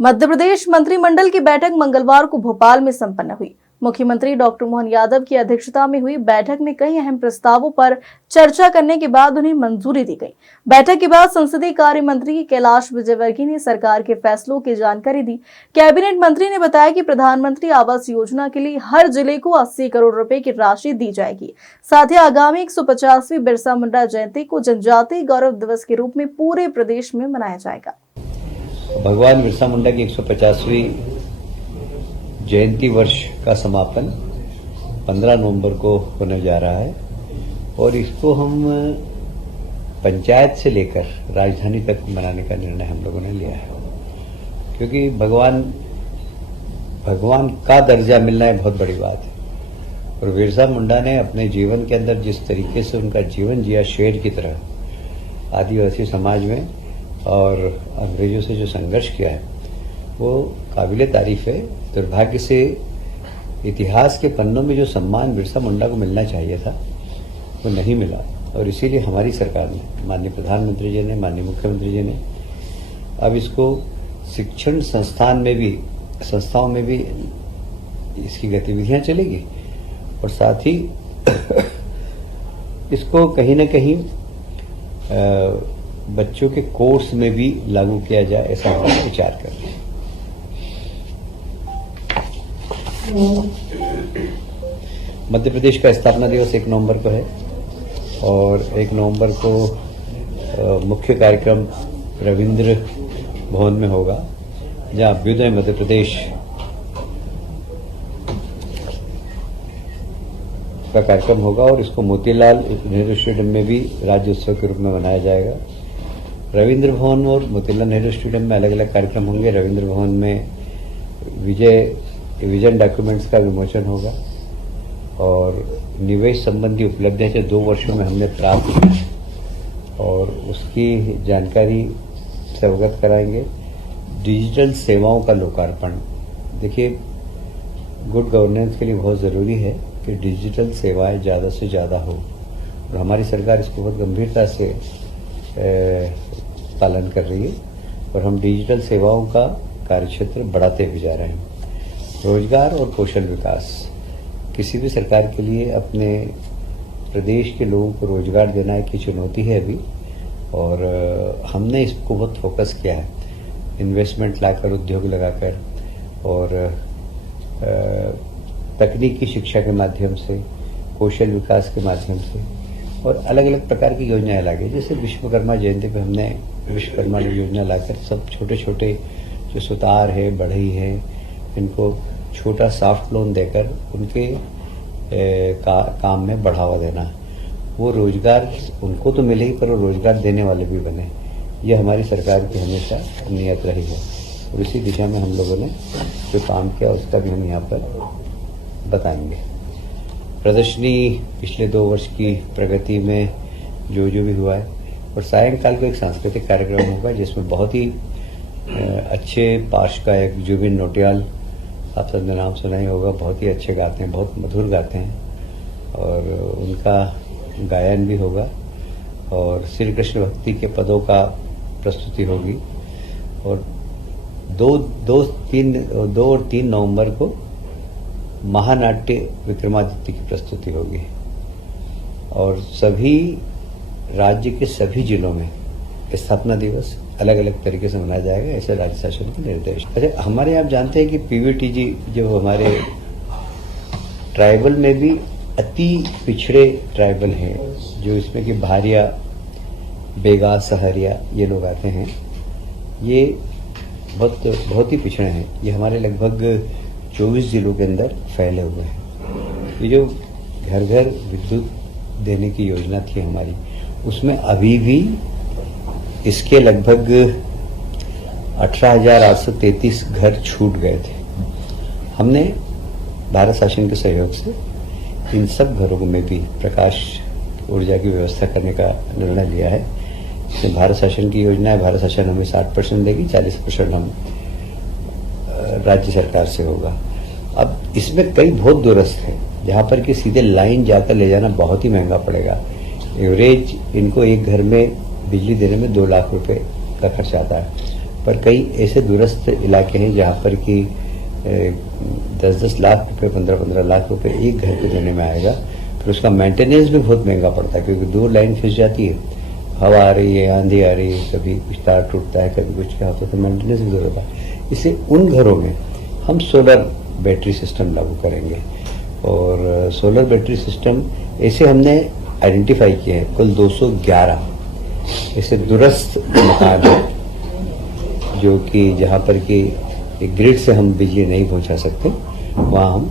मध्य प्रदेश मंत्रिमंडल की बैठक मंगलवार को भोपाल में संपन्न हुई। मुख्यमंत्री डॉक्टर मोहन यादव की अध्यक्षता में हुई बैठक में कई अहम प्रस्तावों पर चर्चा करने के बाद उन्हें मंजूरी दी गई। बैठक के बाद संसदीय कार्य मंत्री कैलाश विजयवर्गीय ने सरकार के फैसलों की जानकारी दी। कैबिनेट मंत्री ने बताया कि प्रधानमंत्री आवास योजना के लिए हर जिले को 80 करोड़ रुपए की राशि दी जाएगी। साथ ही आगामी 150वीं बिरसा मुंडा जयंती को जनजातीय गौरव दिवस के रूप में पूरे प्रदेश में मनाया जाएगा। भगवान बिरसा मुंडा की 150वीं जयंती वर्ष का समापन 15 नवंबर को होने जा रहा है और इसको हम पंचायत से लेकर राजधानी तक मनाने का निर्णय हम लोगों ने लिया है, क्योंकि भगवान का दर्जा मिलना एक बहुत बड़ी बात है। और बिरसा मुंडा ने अपने जीवन के अंदर जिस तरीके से उनका जीवन जिया, शेर की तरह आदिवासी समाज में और अंग्रेजों से जो संघर्ष किया है वो काबिले तारीफ है। दुर्भाग्य से इतिहास के पन्नों में जो सम्मान बिरसा मुंडा को मिलना चाहिए था वो नहीं मिला और इसीलिए हमारी सरकार ने, माननीय प्रधानमंत्री जी ने, माननीय मुख्यमंत्री जी ने अब इसको शिक्षण संस्थाओं में भी इसकी गतिविधियां चलेगी और साथ ही इसको कहीं न कहीं बच्चों के कोर्स में भी लागू किया जाए, ऐसा हम विचार कर रहे हैं। मध्य प्रदेश का स्थापना दिवस 1 नवंबर को है और 1 नवंबर को मुख्य कार्यक्रम रविंद्र भवन में होगा, जहां अभ्युदय मध्य प्रदेश का कार्यक्रम होगा और इसको मोतीलाल नेहरू स्टेडियम में भी राज्य उत्सव के रूप में मनाया जाएगा। रविंद्र भवन और मोतीलाल नेहरू स्टेडियम में अलग अलग कार्यक्रम होंगे। रविंद्र भवन में विजन डॉक्यूमेंट्स का विमोचन होगा और निवेश संबंधी उपलब्धियां जो 2 वर्षों में हमने प्राप्त की और उसकी जानकारी से अवगत कराएंगे। डिजिटल सेवाओं का लोकार्पण, देखिए गुड गवर्नेंस के लिए बहुत ज़रूरी है कि डिजिटल सेवाएं ज़्यादा से ज़्यादा हो और हमारी सरकार इसको बहुत गंभीरता से पालन कर रही है और हम डिजिटल सेवाओं का कार्यक्षेत्र बढ़ाते हुए जा रहे हैं। रोजगार और कौशल विकास, किसी भी सरकार के लिए अपने प्रदेश के लोगों को रोजगार देना एक चुनौती है अभी और हमने इसको बहुत फोकस किया है, इन्वेस्टमेंट लाकर, उद्योग लगाकर और तकनीकी शिक्षा के माध्यम से, कौशल विकास के माध्यम से और अलग अलग प्रकार की योजनाएं लागे। जैसे विश्वकर्मा जयंती पे हमने विश्वकर्मा योजना लाकर सब छोटे छोटे जो सुतार है, बढ़ई है, इनको छोटा सॉफ्ट लोन देकर उनके काम में बढ़ावा देना। वो रोजगार उनको तो मिले ही पर वो रोजगार देने वाले भी बने। ये हमारी सरकार की हमेशा नियत रही है और इसी दिशा में हम लोगों ने जो काम किया उसका भी हम यहाँ पर बताएंगे। प्रदर्शनी पिछले 2 वर्ष की प्रगति में जो भी हुआ है और सायंकाल को एक सांस्कृतिक कार्यक्रम होगा जिसमें बहुत ही अच्छे पार्श्व गायक जुबिन नौटियाल, आप सबने नाम सुना ही होगा, बहुत ही अच्छे गाते हैं, बहुत मधुर गाते हैं और उनका गायन भी होगा और श्री कृष्ण भक्ति के पदों का प्रस्तुति होगी और 2 और 3 नवंबर को महानाट्य विक्रमादित्य की प्रस्तुति होगी और सभी राज्य के सभी जिलों में स्थापना दिवस अलग अलग तरीके से मनाया जाएगा, ऐसे राज्य शासन के निर्देश। अच्छा, हमारे यहाँ आप जानते हैं कि पीवीटीजी जो हमारे ट्राइबल में भी अति पिछड़े ट्राइबल हैं, जो इसमें कि भारिया, बेगा, सहरिया ये लोग आते हैं, ये बहुत ही पिछड़े हैं। ये हमारे लगभग 24 जिलों के अंदर फैले हुए हैं। ये जो घर घर विद्युत देने की योजना थी हमारी, उसमें अभी भी इसके लगभग 18,833 घर छूट गए थे। हमने भारत शासन के सहयोग से इन सब घरों में भी प्रकाश ऊर्जा की व्यवस्था करने का निर्णय लिया है। इसमें भारत शासन की योजना है, भारत शासन हमें 60% देगी, 40% हम राज्य सरकार से होगा। अब इसमें कई बहुत दूरस्थ है जहाँ पर कि सीधे लाइन जाकर ले जाना बहुत ही महंगा पड़ेगा। एवरेज इनको एक घर में बिजली देने में 2 लाख रुपए का खर्चा आता है, पर कई ऐसे दूरस्थ इलाके हैं जहाँ पर कि 10-10 लाख रुपए 15-15 लाख रुपए एक घर को देने में आएगा। फिर उसका मेंटेनेंस भी बहुत महंगा पड़ता है, क्योंकि 2 लाइन फिस जाती है, हवा आ रही है, आंधी आ रही है, कभी कुछ तार टूटता है, कभी कुछ क्या होता है, तो मेंटेनेंस भी जरूरत है। इसलिए उन घरों में हम सोलर बैटरी सिस्टम लागू करेंगे। और सोलर बैटरी सिस्टम ऐसे हमने आइडेंटिफाई किए हैं, कुल 211 ऐसे दूरस्थ मकान हैं जो कि जहाँ पर कि एक ग्रिड से हम बिजली नहीं पहुँचा सकते, वहाँ हम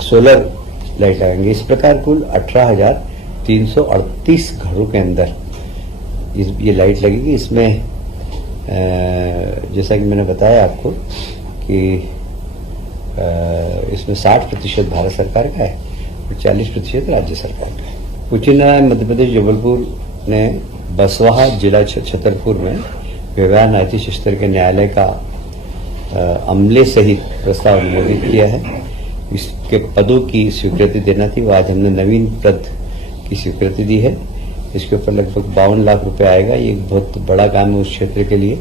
सोलर लाइट लगाएंगे। इस प्रकार कुल 18,338 घरों के अंदर ये लाइट लगेगी। इसमें जैसा कि मैंने बताया आपको कि इसमें 60% भारत सरकार का है और 40% राज्य सरकार का है। उच्च न्यायालय मध्य प्रदेश जबलपुर ने बसवाहा जिला छतरपुर में व्यवहार न्यायाधीश स्तर के न्यायालय का अमले सहित प्रस्ताव अनुमोदित किया है। इसके पदों की स्वीकृति देना थी, वो आज हमने नवीन पद की स्वीकृति दी है। इसके ऊपर लगभग 52 लाख रुपए आएगा। ये एक बहुत बड़ा काम है उस क्षेत्र के लिए,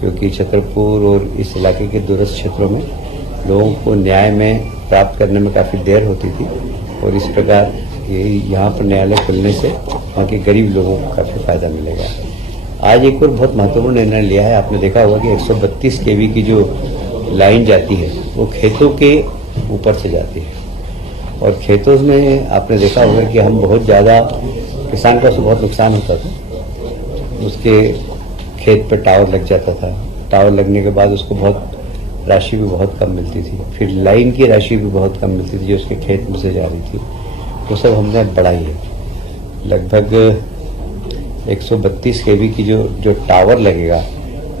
क्योंकि छतरपुर और इस इलाके के दूरस्थ क्षेत्रों में लोगों को न्याय में प्राप्त करने में काफ़ी देर होती थी, और इस प्रकार ये यहाँ पर न्यायालय खुलने से वहाँ के गरीब लोगों को काफ़ी फायदा मिलेगा। आज एक और बहुत महत्वपूर्ण निर्णय लिया है। आपने देखा होगा कि 132 केवी की जो लाइन जाती है वो खेतों के ऊपर से जाती है, और खेतों में आपने देखा होगा कि हम बहुत ज़्यादा किसान का उससे बहुत नुकसान होता था। उसके खेत पर टावर लग जाता था, टावर लगने के बाद उसको बहुत राशि भी बहुत कम मिलती थी, फिर लाइन की राशि भी बहुत कम मिलती थी जो उसके खेत में से जा रही थी। वो सब हमने बढ़ाई है। लगभग 132 केवी की जो टावर लगेगा,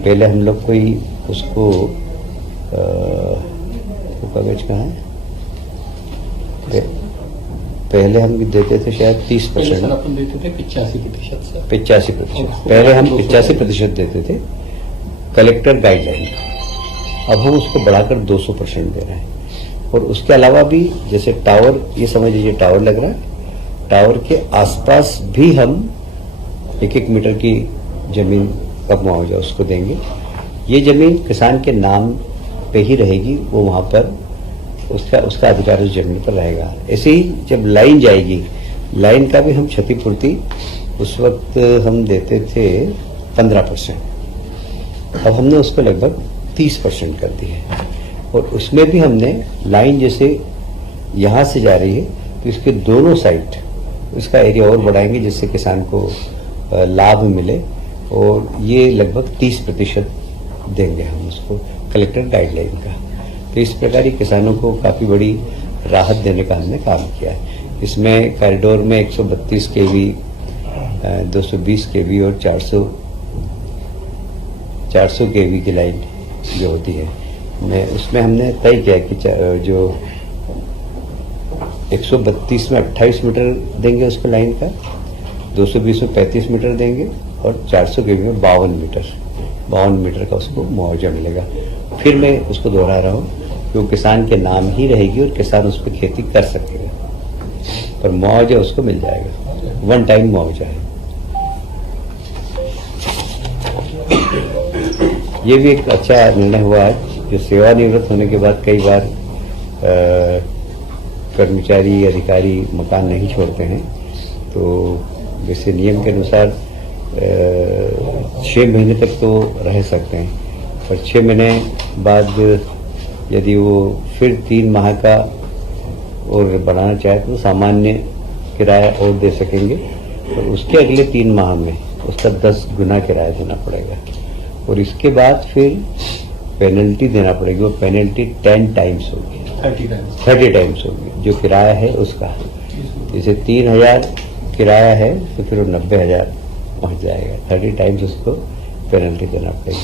पहले हम लोग कोई उसको कागज कहाँ है, पहले हम देते थे शायद 30%, अपन देते थे 85%। 85%। पहले हम 85% देते थे कलेक्टर गाइडलाइन, अब हम उसको बढ़ाकर 200% दे रहे हैं। और उसके अलावा भी जैसे टावर, ये समझ लीजिए टावर लग रहा है, टावर के आसपास भी हम 1-1 मीटर की जमीन का मुआवजा उसको देंगे। ये जमीन किसान के नाम पे ही रहेगी, वो वहाँ पर उसका अधिकार उस जमीन पर रहेगा। ऐसे ही जब लाइन जाएगी, लाइन का भी हम क्षतिपूर्ति उस वक्त हम देते थे 15%, अब हमने उसको लगभग 30% कर दी है। और उसमें भी हमने लाइन जैसे यहाँ से जा रही है तो इसके दोनों साइड उसका एरिया और बढ़ाएंगे, जिससे किसान को लाभ मिले, और ये लगभग 30% देंगे हम उसको कलेक्टर गाइडलाइन का। तो इस प्रकार किसानों को काफ़ी बड़ी राहत देने का हमने काम किया है। इसमें कॉरिडोर में 132 केवी, 220 केवी और 400 केवी की लाइन जो होती है, उसमें हमने तय किया कि जो 132 में 28 मीटर देंगे उसको लाइन का, 220 में 35 मीटर देंगे, और 400 केवी में 52 मीटर का उसको मुआवजा मिलेगा। फिर मैं उसको दोहरा रहा हूँ कि वो किसान के नाम ही रहेगी और किसान उस पर खेती कर सकेगा, पर मुआवजा उसको मिल जाएगा, 1 टाइम मुआवजा है। ये भी एक अच्छा निर्णय हुआ है। जो सेवानिवृत्त होने के बाद कई बार कर्मचारी अधिकारी मकान नहीं छोड़ते हैं, तो वैसे नियम के अनुसार 6 महीने तक तो रह सकते हैं, पर 6 महीने बाद यदि वो फिर 3 माह का और बढ़ाना चाहे तो सामान्य किराया और दे सकेंगे, और उसके अगले 3 माह में उसका 10 गुना किराया देना पड़ेगा, और इसके बाद फिर पेनल्टी देना पड़ेगी। वो पेनल्टी 10 टाइम्स होगी, 30 टाइम्स होगी जो किराया है उसका। जैसे 3,000 किराया है तो फिर वो 90,000 पहुँच जाएगा, 30 टाइम्स उसको पेनल्टी देना पड़ेगी।